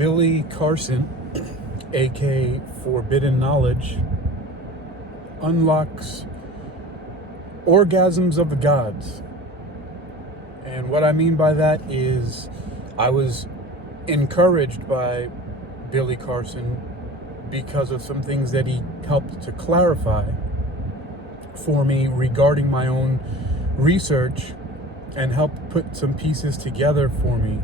Billy Carson, aka 4Bidden knowledge, unlocks Orgasms of the Gods. And what I mean by that is I was encouraged by Billy Carson because of some things that he helped to clarify for me regarding my own research and helped put some pieces together for me.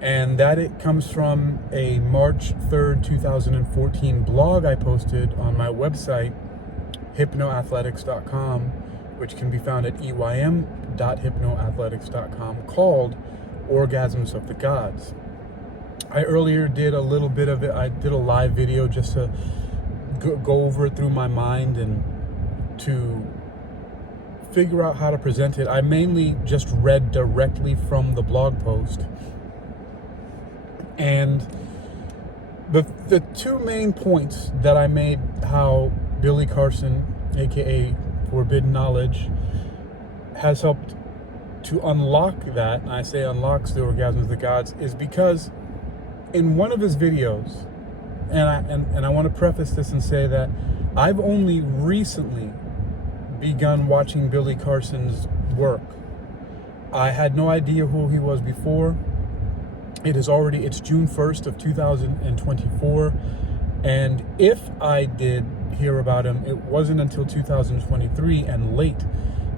And that it comes from a March 3rd, 2014 blog I posted on my website, hypnoathletics.com, which can be found at eym.hypnoathletics.com, called Orgasms of the Gods. I earlier did a little bit of it. I did a live video just to go over it through my mind and to figure out how to present it. I mainly just read directly from the blog post. And the two main points that I made, how Billy Carson, aka 4Bidden knowledge, has helped to unlock that, and I say unlocks the Orgasms of the Gods, is because in one of his videos, and I want to preface this and say that I've only recently begun watching Billy Carson's work. I had no idea who he was before. It's June 1st of 2024, and if I did hear about him, it wasn't until 2023 and late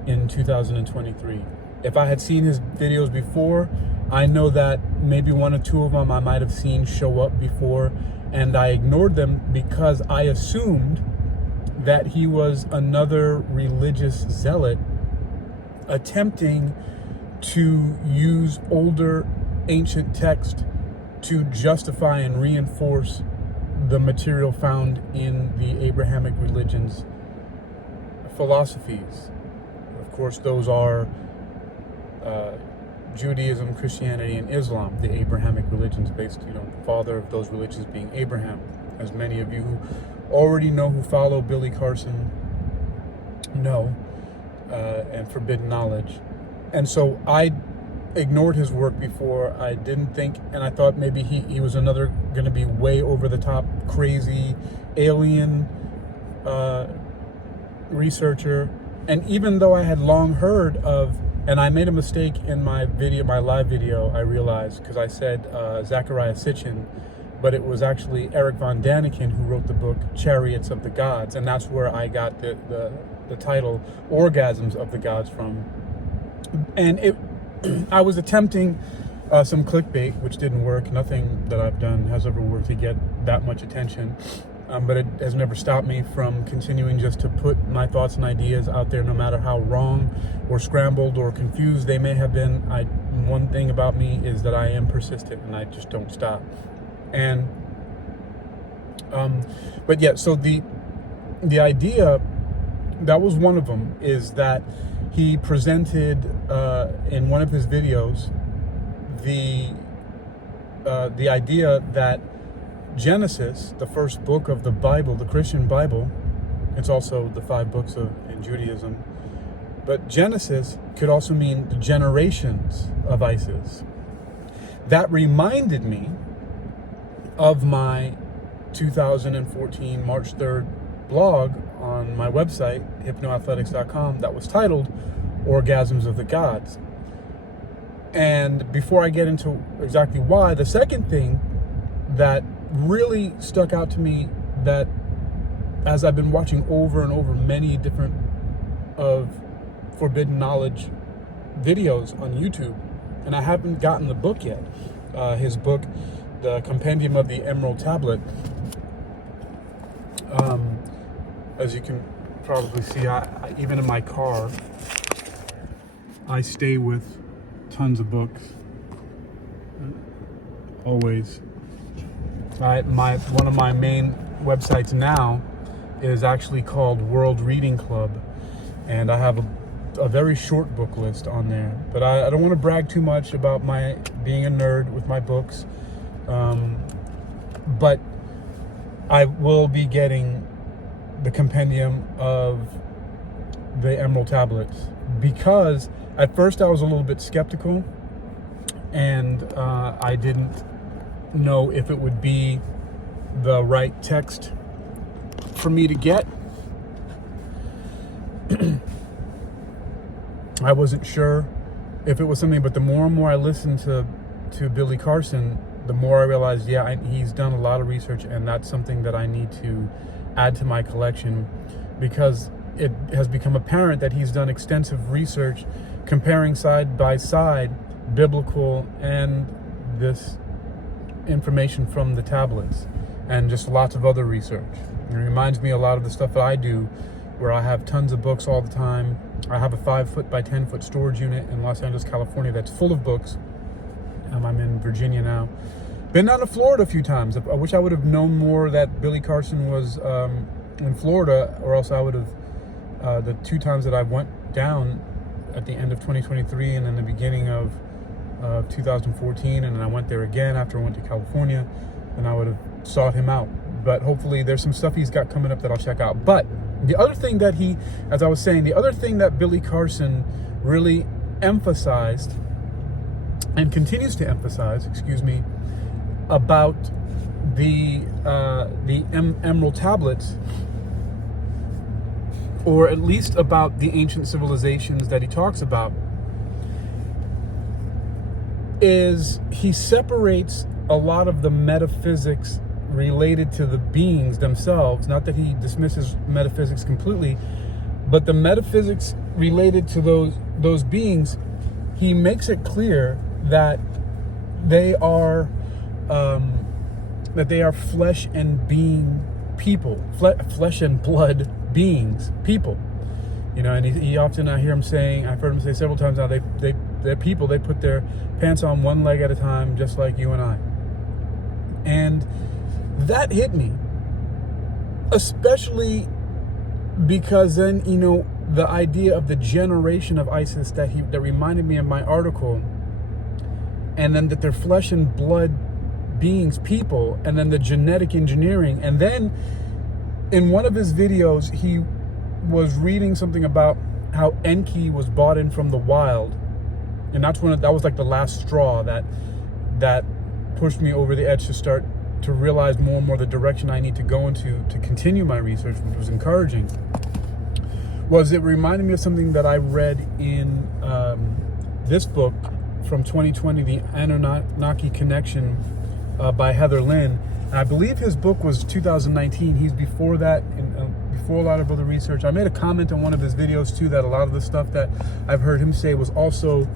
in 2023. If I had seen his videos before, I know that maybe one or two of them I might have seen show up before, and I ignored them because I assumed that he was another religious zealot attempting to use older ancient text to justify and reinforce the material found in the Abrahamic religions' philosophies. Of course, those are Judaism, Christianity, and Islam, the Abrahamic religions, based, the father of those religions being Abraham, as many of you who already know, who follow Billy Carson, know, and 4Bidden knowledge. And so I ignored his work before. I didn't think, and I thought maybe he was another going to be way over the top, crazy alien researcher. And even though I had long heard of, and I made a mistake in my live video, I realized, because I said Zachariah Sitchin, but it was actually Eric von Daniken who wrote the book Chariots of the Gods, and that's where I got the title Orgasms of the Gods from. And I was attempting some clickbait, which didn't work. Nothing that I've done has ever worked to get that much attention. But it has never stopped me from continuing just to put my thoughts and ideas out there, no matter how wrong or scrambled or confused they may have been. One thing about me is that I am persistent and I just don't stop. And, but yeah, so the idea, that was one of them, is that he presented in one of his videos the idea that Genesis, the first book of the Bible, the Christian Bible, it's also the 5 books in Judaism, but Genesis could also mean the generations of Isis. That reminded me of my 2014 March 3rd blog on my website, hypnoathletics.com, that was titled Orgasms of the Gods. And before I get into exactly why, the second thing that really stuck out to me, that as I've been watching over and over many different of 4Bidden knowledge videos on YouTube, and I haven't gotten the book yet, his book, The Compendium of the Emerald Tablet. As you can probably see, I even in my car, I stay with tons of books, always. One of my main websites now is actually called World Reading Club, and I have a very short book list on there. But I don't want to brag too much about my being a nerd with my books, but I will be getting the compendium of the Emerald Tablets, because at first I was a little bit skeptical, and I didn't know if it would be the right text for me to get. I wasn't sure if it was something, but the more and more I listened to Billy Carson, the more I realized, he's done a lot of research, and that's something that I need to add to my collection, because it has become apparent that he's done extensive research comparing side by side biblical and this information from the tablets, and just lots of other research. It reminds me a lot of the stuff that I do, where I have tons of books all the time. I have a 5-foot by 10-foot storage unit in Los Angeles, California that's full of books. I'm in Virginia now. Been down to Florida a few times. I wish I would have known more that Billy Carson was in Florida, or else I would have, the 2 times that I went down at the end of 2023 and in the beginning of 2014, and then I went there again after I went to California, and I would have sought him out. But hopefully there's some stuff he's got coming up that I'll check out. But the other thing that as I was saying, the other thing that Billy Carson really emphasized and continues to emphasize, about the Emerald Tablets, or at least about the ancient civilizations that he talks about, is he separates a lot of the metaphysics related to the beings themselves. Not that he dismisses metaphysics completely, but the metaphysics related to those beings, he makes it clear that they are flesh and being people, flesh and blood beings, people. And he often, I've heard him say several times now, they're people. They put their pants on one leg at a time, just like you and I. And that hit me, especially because then, the idea of the generation of Isis that reminded me of my article, and then that they're flesh and blood beings, people, and then the genetic engineering. And then in one of his videos, he was reading something about how Enki was brought in from the wild, and that was like the last straw that pushed me over the edge to start to realize more and more the direction I need to go into to continue my research, which was encouraging. It reminded me of something that I read in this book from 2020, The Anunnaki Connection, by Heather Lynn. And I believe his book was 2019. He's before that, before a lot of other research. I made a comment on one of his videos too, that a lot of the stuff that I've heard him say was also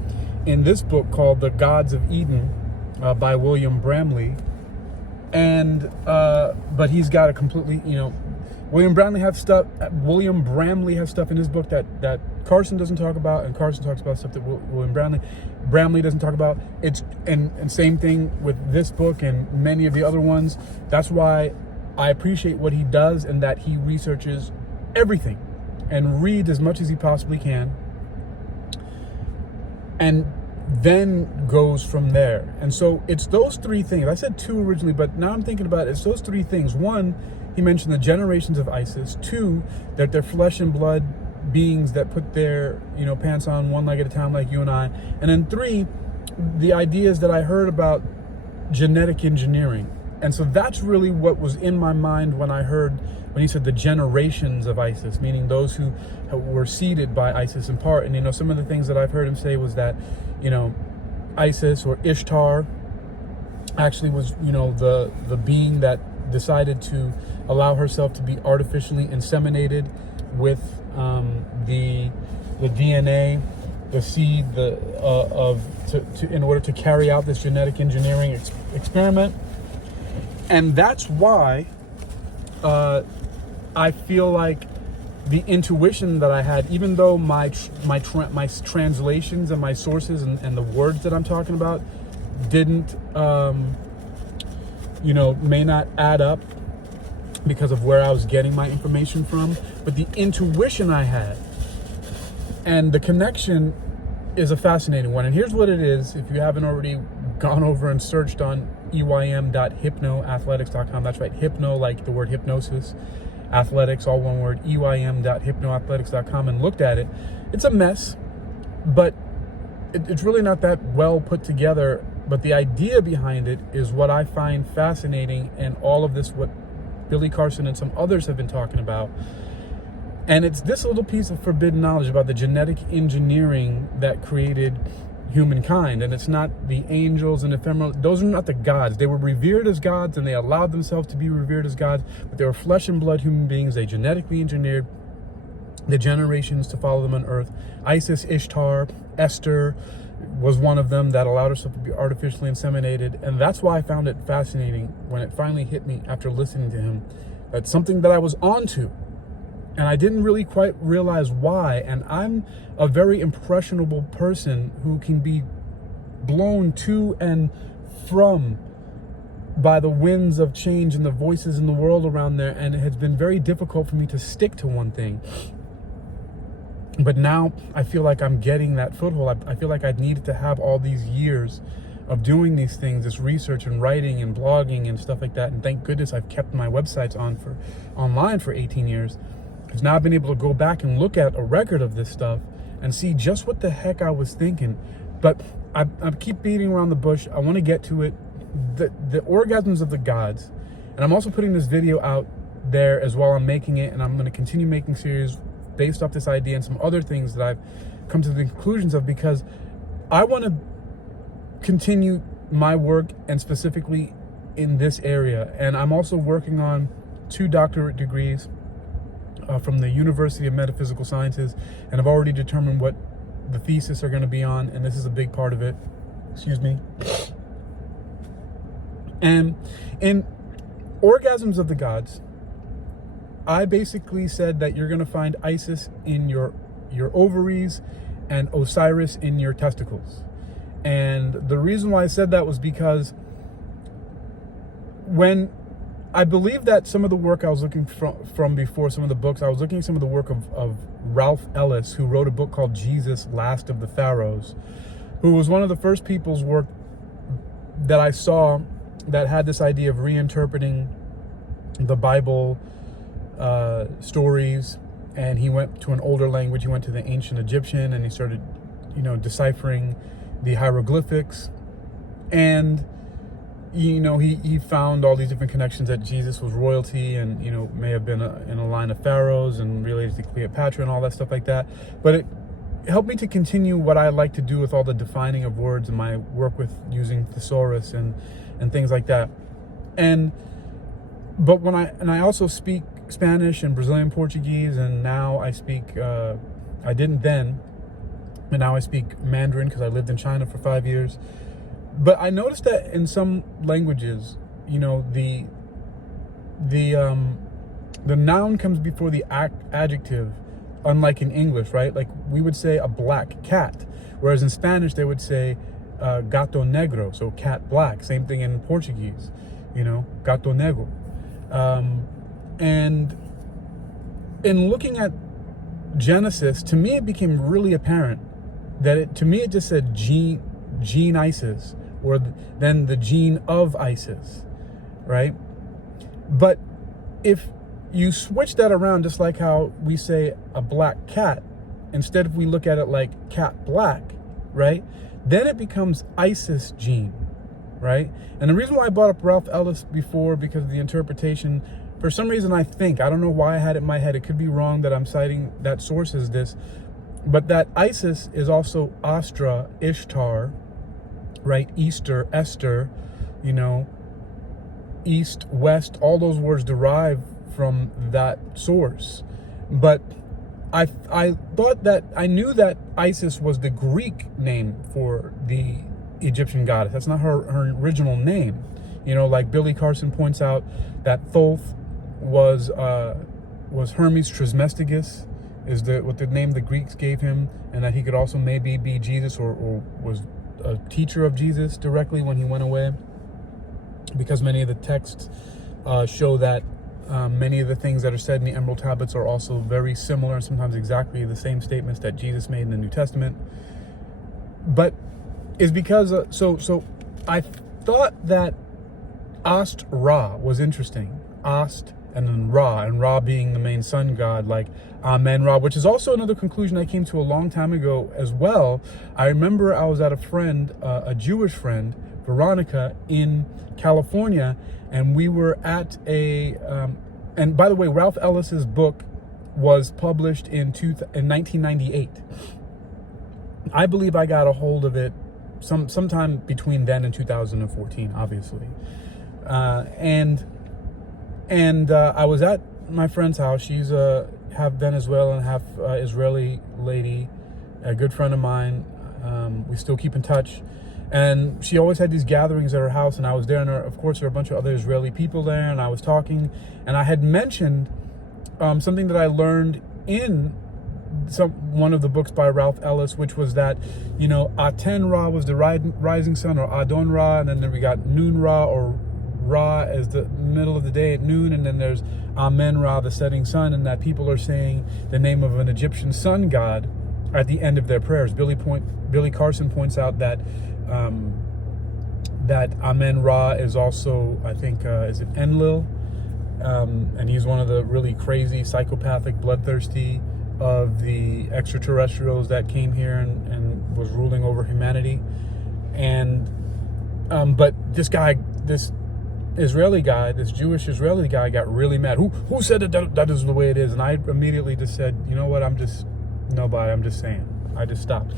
in this book called The Gods of Eden, by William Bramley. And but he's got a completely, William Bramley has stuff in his book that Carson doesn't talk about, and Carson talks about stuff that William Bramley doesn't talk about. And same thing with this book and many of the other ones. That's why I appreciate what he does, and that he researches everything and reads as much as he possibly can, and then goes from there. And so it's those 3 things. I said 2 originally, but now I'm thinking about it. It's those 3 things. 1, he mentioned the generations of Isis. 2, that they're flesh and blood beings that put their pants on one leg at a time, like you and I. And then 3, the ideas that I heard about genetic engineering. And so that's really what was in my mind when he said the generations of Isis, meaning those who were seeded by Isis in part. And some of the things that I've heard him say was that Isis, or Ishtar, actually was the being that decided to allow herself to be artificially inseminated with the DNA, the seed, in order to carry out this genetic engineering experiment. And that's why I feel like the intuition that I had, even though my translations and my sources and the words that I'm talking about didn't, may not add up because of where I was getting my information from, but the intuition I had and the connection is a fascinating one. And here's what it is, if you haven't already gone over and searched on eym.hypnoathletics.com. That's right, hypno, like the word hypnosis, athletics, all one word, eym.hypnoathletics.com, and looked at it. It's a mess, but it's really not that well put together But the idea behind it is what I find fascinating, and all of this, what Billy Carson and some others have been talking about. And it's this little piece of forbidden knowledge about the genetic engineering that created humankind. And it's not the angels and ephemeral. Those are not the gods. They were revered as gods, and they allowed themselves to be revered as gods. But they were flesh and blood human beings. They genetically engineered the generations to follow them on earth. Isis, Ishtar, Esther was one of them that allowed herself to be artificially inseminated. And that's why I found it fascinating when it finally hit me after listening to him. That's something that I was onto, and I didn't really quite realize why. And I'm a very impressionable person who can be blown to and from by the winds of change and the voices in the world around there. And it has been very difficult for me to stick to one thing. But now I feel like I'm getting that foothold. I feel like I needed to have all these years of doing these things, this research and writing and blogging and stuff like that. And thank goodness I've kept my websites online for 18 years. Because now I've been able to go back and look at a record of this stuff and see just what the heck I was thinking. But I keep beating around the bush. I want to get to it. The Orgasms of the Gods. And I'm also putting this video out there as well. I'm making it, and I'm going to continue making series based off this idea and some other things that I've come to the conclusions of, because I want to continue my work, and specifically in this area. And I'm also working on 2 doctorate degrees from the University of Metaphysical Sciences, and I've already determined what the thesis are going to be on, and this is a big part of it. Excuse me. And in Orgasms of the Gods, I basically said that you're going to find Isis in your ovaries and Osiris in your testicles. And the reason why I said that was because when I believe that some of the work I was looking from before, some of the books, I was looking at some of the work of Ralph Ellis, who wrote a book called Jesus, Last of the Pharaohs, who was one of the first people's work that I saw that had this idea of reinterpreting the Bible stories. And he went to an older language. He went to the ancient Egyptian, and he started, deciphering the hieroglyphics. And he found all these different connections, that Jesus was royalty, and may have been in a line of pharaohs and related to Cleopatra and all that stuff like that. But it helped me to continue what I like to do with all the defining of words and my work with using thesaurus and things like that. But I also speak Spanish and Brazilian Portuguese, and now I speak I didn't then, but now I speak Mandarin because I lived in China for 5 years. But I noticed that in some languages, the noun comes before the adjective, unlike in English, right? Like we would say a black cat, whereas in Spanish they would say gato negro, so cat black. Same thing in Portuguese, gato negro. And in looking at Genesis, to me it became really apparent that it just said gene Isis, or then the gene of Isis, right? But if you switch that around, just like how we say a black cat, instead if we look at it like cat black, right? Then it becomes Isis gene, right? And the reason why I brought up Ralph Ellis before, because of the interpretation, for some reason I don't know why I had it in my head, it could be wrong that I'm citing that source as this, but that Isis is also Astra, Ishtar, right? Easter, Esther, east, west, all those words derive from that source. But I thought that I knew that Isis was the Greek name for the Egyptian goddess. That's not her original name. Like Billy Carson points out that Thoth was Hermes Trismegistus, is what the name the Greeks gave him, and that he could also maybe be Jesus, or was a teacher of Jesus directly when he went away, because many of the texts show that many of the things that are said in the Emerald Tablets are also very similar, and sometimes exactly the same statements that Jesus made in the New Testament. But it's because so I thought that Ast Ra was interesting. Ast and then Ra being the main sun god, like Amen Ra, which is also another conclusion I came to a long time ago as well. I remember I was at a Jewish friend, Veronica in California, and we were at a and by the way, Ralph Ellis's book was published in 1998. I believe I got a hold of it sometime between then and 2014, obviously. And I was at my friend's house. She's half Venezuelan, half Israeli lady, a good friend of mine. We still keep in touch. And she always had these gatherings at her house, and I was there, and of course there were a bunch of other Israeli people there, and I was talking, and I had mentioned something that I learned in one of the books by Ralph Ellis, which was that, you know, Aten Ra was the rising sun, or Adon Ra, and then we got Noon Ra, or Ra as the middle of the day at noon, and then there's Amen Ra, the setting sun, and that people are saying the name of an Egyptian sun god at the end of their prayers. Billy Carson points out that that Amen Ra is also, I think, is it Enlil? And he's one of the really crazy, psychopathic, bloodthirsty of the extraterrestrials that came here and was ruling over humanity. And but this guy, this Israeli guy, this Jewish Israeli guy, got really mad. Who said that is the way it is? And I immediately just said, you know what? I'm just saying. I just stopped.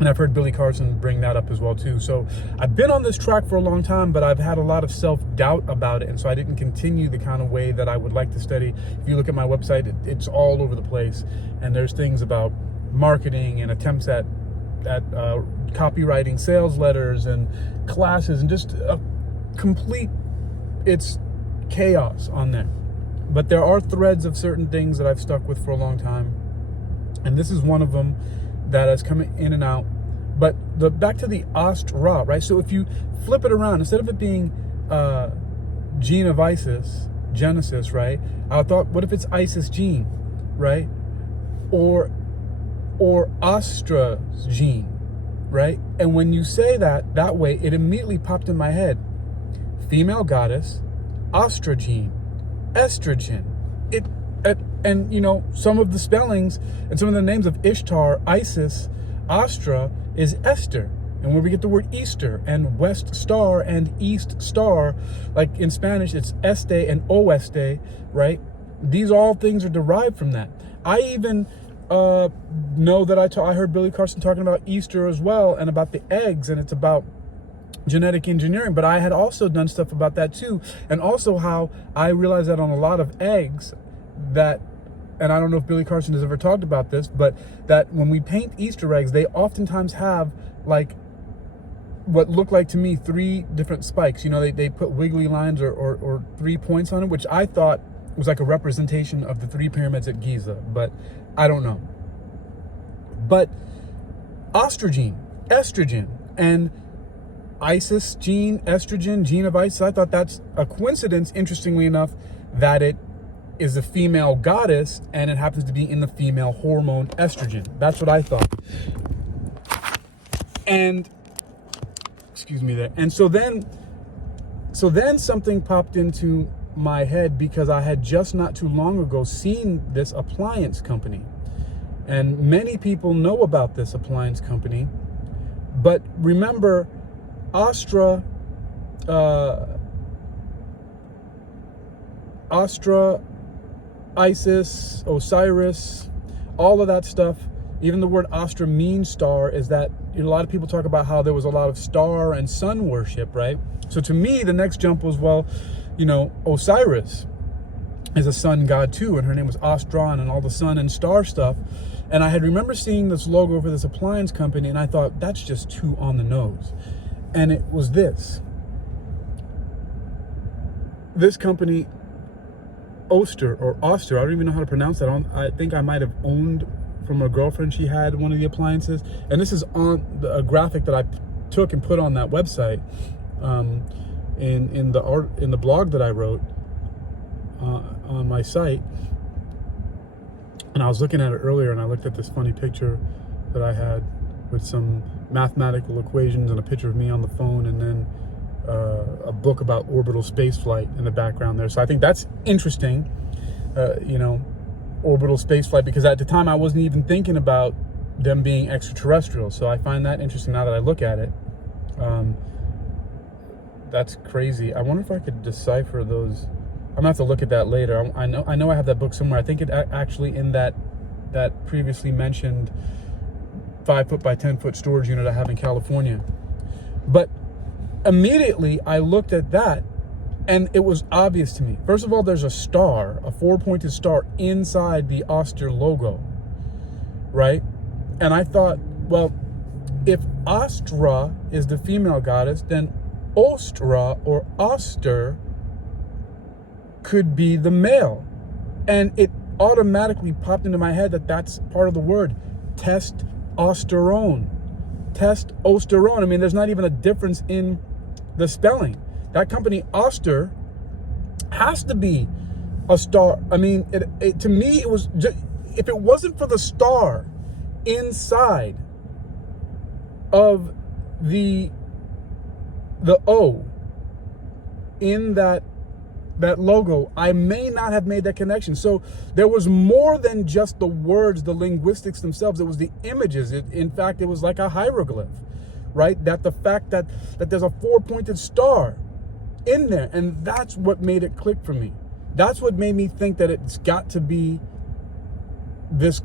And I've heard Billy Carson bring that up as well too. So I've been on this track for a long time, but I've had a lot of self-doubt about it, and so I didn't continue the kind of way that I would like to study. If you look at my website, it's all over the place, and there's things about marketing and attempts at copywriting sales letters and classes, and just a complete, it's chaos on there. But there are threads of certain things that I've stuck with for a long time, and this is one of them that is coming in and out. But back to the Ost Ra, right? So if you flip it around, instead of it being gene of Isis, Genesis, right? I thought, what if it's Isis gene, right? Or Ostra's gene, right? And when you say that way, it immediately popped in my head. Female goddess, ostrogene, estrogen. And you know, some of the spellings and some of the names of Ishtar, Isis, Astra is Esther. And where we get the word Easter and West Star and East Star, like in Spanish, it's Este and Oeste, right? These all things are derived from that. I even know that I heard Billy Carson talking about Easter as well, and about the eggs, and it's about genetic engineering. But I had also done stuff about that too, and also how I realized that on a lot of eggs, that, and I don't know if Billy Carson has ever talked about this, but that when we paint Easter eggs, they oftentimes have like what look like to me 3 different spikes. You know, they put wiggly lines or 3 points on it, which I thought was like a representation of the 3 pyramids at Giza, but I don't know. But ostrogene, estrogen, and Isis gene, estrogen, gene of Isis, I thought that's a coincidence, interestingly enough, that it is a female goddess, and it happens to be in the female hormone estrogen. That's what I thought. And excuse me there. And so then something popped into my head, because I had just not too long ago seen this appliance company, and many people know about this appliance company. But remember, Astra, Isis, Osiris, all of that stuff. Even the word Astra means star. Is that, you know, a lot of people talk about how there was a lot of star and sun worship, right? So to me, the next jump was, well, you know, Osiris is a sun god too, and her name was Astron, and all the sun and star stuff. And I had remember seeing this logo for this appliance company, and I thought, that's just too on the nose. And it was this company, Oster, I don't even know how to pronounce that. I think I might have owned from a girlfriend. She had one of the appliances, and this is on a graphic that I took and put on that website, in the blog that I wrote on my site. And I was looking at it earlier, and I looked at this funny picture that I had with some mathematical equations and a picture of me on the phone, and then a book about orbital space flight in the background there. So I think that's interesting, you know, orbital space flight, because at the time I wasn't even thinking about them being extraterrestrial. So I find that interesting now that I look at it. That's crazy. I wonder if I could decipher those. I'm gonna have to look at that later. I know I have that book somewhere. I think it actually in that previously mentioned 5 foot by 10 foot storage unit I have in California. But immediately I looked at that and it was obvious to me. First of all, there's a star, a 4-pointed star inside the Oster logo, right? And I thought, well, if Ostra is the female goddess, then Ostra or Oster could be the male. And it automatically popped into my head that that's part of the word, testosterone. Testosterone. I mean, there's not even a difference in the spelling. That company, Oster, has to be a star. I mean, to me, it was just, if it wasn't for the star inside of the O in that logo, I may not have made that connection. So there was more than just the words, the linguistics themselves. It was the images. In fact, it was like a hieroglyph, right? That the fact that there's a 4-pointed star in there, and that's what made it click for me. That's what made me think that it's got to be this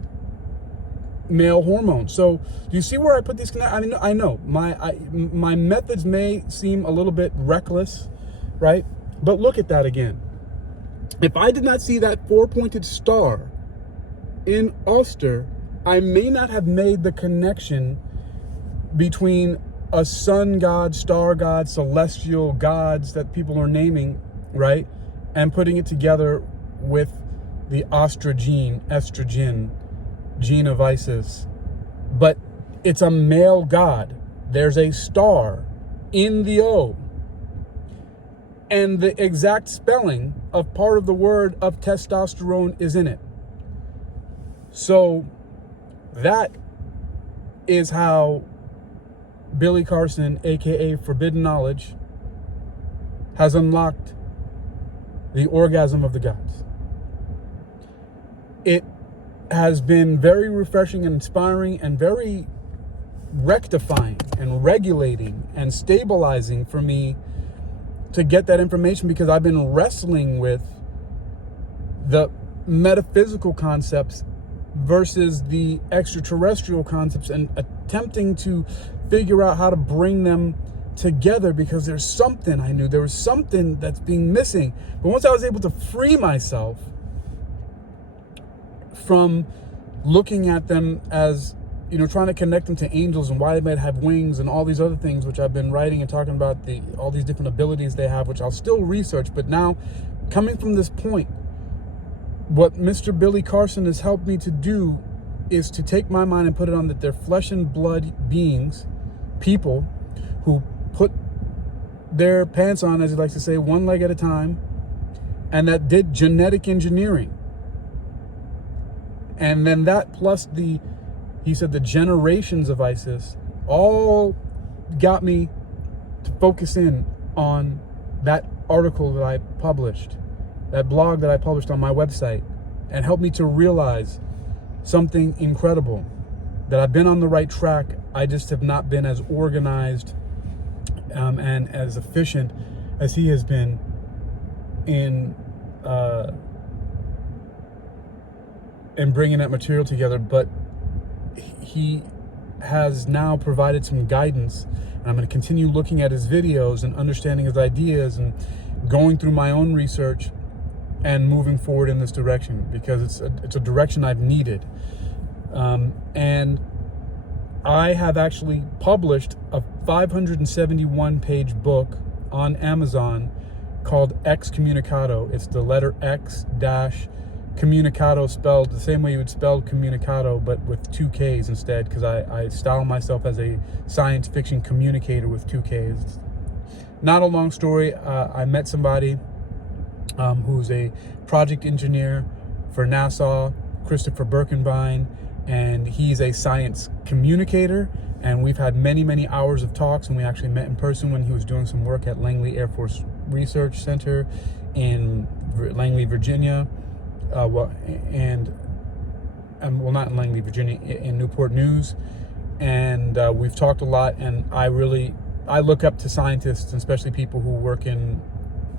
male hormone. So do you see where I put these I mean, I know my methods may seem a little bit reckless, right? But look at that again. If I did not see that 4-pointed star in Oster, I may not have made the connection between a sun god, star god, celestial gods that people are naming, right? And putting it together with the estrogen gene of Isis. But it's a male god. There's a star in the O. And the exact spelling of part of the word of testosterone is in it. So that is how Billy Carson, aka 4Bidden Knowledge, has unlocked the orgasm of the gods. It has been very refreshing and inspiring and very rectifying and regulating and stabilizing for me to get that information, because I've been wrestling with the metaphysical concepts versus the extraterrestrial concepts and attempting to figure out how to bring them together, because there's something I knew, there was something that's being missing. But once I was able to free myself from looking at them as, trying to connect them to angels and why they might have wings and all these other things, which I've been writing and talking about, all these different abilities they have, which I'll still research. But now, coming from this point, what Mr. Billy Carson has helped me to do is to take my mind and put it on that they're flesh and blood beings, people who put their pants on, as he likes to say, one leg at a time, and that did genetic engineering. And then that plus he said the generations of Isis all got me to focus in on that article that I published, that blog that I published on my website, and helped me to realize something incredible, that I've been on the right track. I just have not been as organized and as efficient as he has been in bringing that material together. But he has now provided some guidance, and I'm going to continue looking at his videos and understanding his ideas and going through my own research and moving forward in this direction, because it's a direction I've needed. And I have actually published a 571-page book on Amazon called Excommunicado. It's the letter X dash Communicado, spelled the same way you would spell communicado, but with 2 Ks instead, because I style myself as a science fiction communicator with 2 Ks. Not a long story. I met somebody who's a project engineer for NASA, Christopher Birkenbein, and he's a science communicator, and we've had many hours of talks, and we actually met in person when he was doing some work at Langley Air Force Research Center in Langley, Virginia. Well, not in Langley, Virginia, in Newport News. And we've talked a lot, and I I look up to scientists, especially people who work in,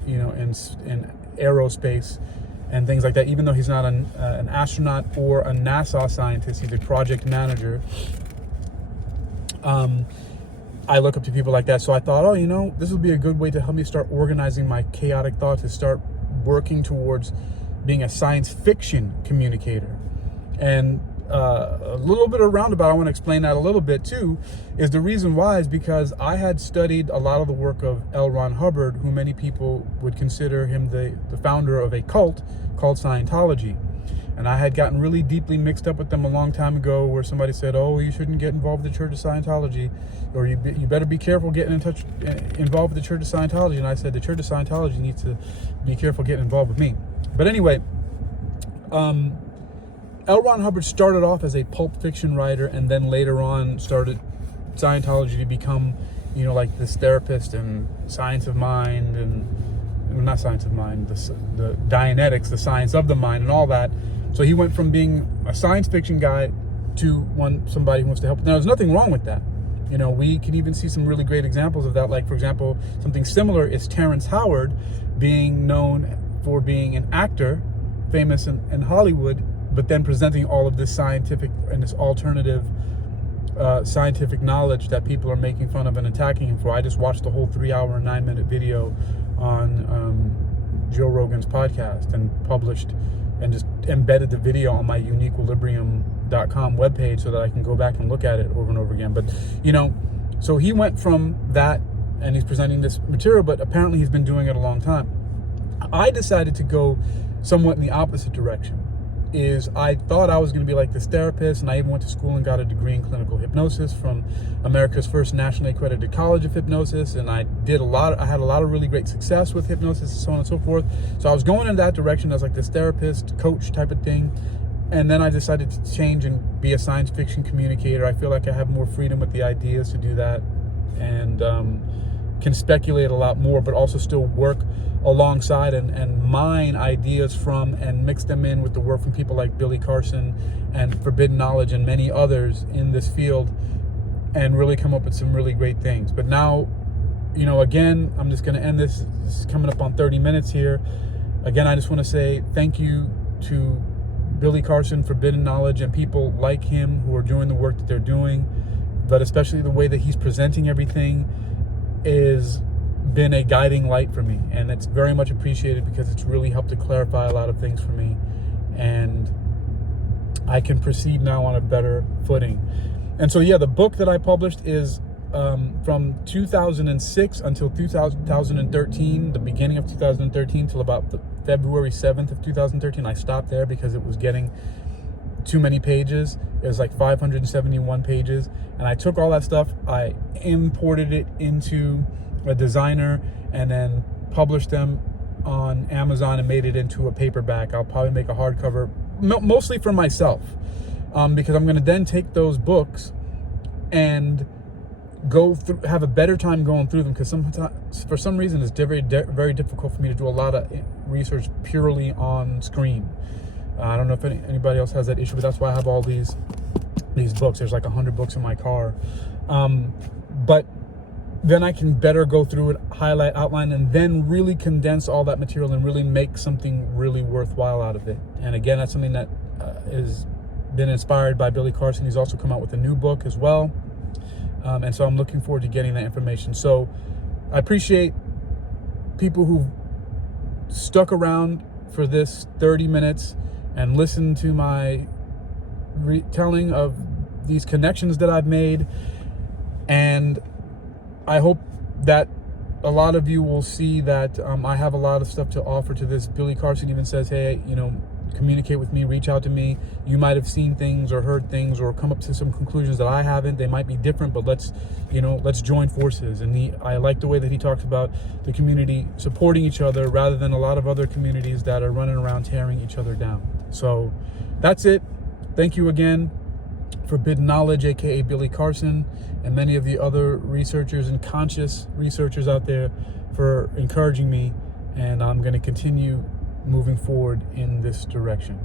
in aerospace and things like that. Even though he's not an astronaut or a NASA scientist, he's a project manager. I look up to people like that. So I thought, this would be a good way to help me start organizing my chaotic thoughts, to start working towards being a science fiction communicator. And a little bit of roundabout, I want to explain that a little bit too, is the reason why is because I had studied a lot of the work of L. Ron Hubbard, who many people would consider him the founder of a cult called Scientology. And I had gotten really deeply mixed up with them a long time ago, where somebody said, oh, you shouldn't get involved with the Church of Scientology, or you better be careful getting involved with the Church of Scientology. And I said, the Church of Scientology needs to be careful getting involved with me. But anyway, L. Ron Hubbard started off as a pulp fiction writer, and then later on started Scientology to become, like this therapist and science of mind, and not science of mind, the Dianetics, the science of the mind, and all that. So he went from being a science fiction guy to somebody who wants to help. Now, there's nothing wrong with that. We can even see some really great examples of that. Like, for example, something similar is Terrence Howard being known for being an actor, famous in Hollywood, but then presenting all of this scientific and this alternative scientific knowledge that people are making fun of and attacking him for. I just watched the whole 3-hour and 9-minute video on Joe Rogan's podcast and published and just embedded the video on my uniquequilibrium.com webpage so that I can go back and look at it over and over again. But, so he went from that and he's presenting this material, but apparently he's been doing it a long time. I decided to go somewhat in the opposite direction. I thought I was going to be like this therapist, and I even went to school and got a degree in clinical hypnosis from America's first nationally accredited college of hypnosis, and I had a lot of really great success with hypnosis and so on and so forth. So I was going in that direction as like this therapist, coach type of thing, and then I decided to change and be a science fiction communicator. I feel like I have more freedom with the ideas to do that, and can speculate a lot more, but also still work alongside and mine ideas from and mix them in with the work from people like Billy Carson and 4Bidden Knowledge and many others in this field, and really come up with some really great things. But now, again, I'm just going to end this. This is coming up on 30 minutes here. Again, I just want to say thank you to Billy Carson, 4Bidden Knowledge, and people like him who are doing the work that they're doing, but especially the way that he's presenting everything is been a guiding light for me, and it's very much appreciated because it's really helped to clarify a lot of things for me, and I can proceed now on a better footing. And so the book that I published is from 2006 until 2013, the beginning of 2013 till about the February 7th of 2013. I stopped there because it was getting too many pages. It was like 571 pages, and I took all that stuff, I imported it into a designer, and then published them on Amazon and made it into a paperback. I'll probably make a hardcover, mostly for myself, because I'm going to then take those books and go through, have a better time going through them, because sometimes, for some reason, it's very difficult for me to do a lot of research purely on screen. I don't know if anybody else has that issue, but that's why I have all these books. There's like 100 books in my car. But then I can better go through it, highlight, outline, and then really condense all that material and really make something really worthwhile out of it. And again, that's something that has been inspired by Billy Carson. He's also come out with a new book as well. And so I'm looking forward to getting that information. So I appreciate people who've stuck around for this 30 minutes and listened to my retelling of these connections that I've made. And I hope that a lot of you will see that I have a lot of stuff to offer to this. Billy Carson even says, hey, communicate with me, reach out to me. You might have seen things or heard things or come up to some conclusions that I haven't. They might be different, but let's join forces. And I like the way that he talks about the community supporting each other rather than a lot of other communities that are running around tearing each other down. So that's it. Thank you again, 4Bidden Knowledge, aka Billy Carson, and many of the other researchers and conscious researchers out there for encouraging me. And I'm going to continue moving forward in this direction.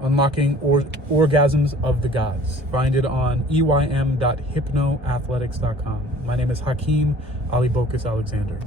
Unlocking Orgasms of the Gods. Find it on eym.hypnoathletics.com. My name is Hakeem Ali Bokus Alexander.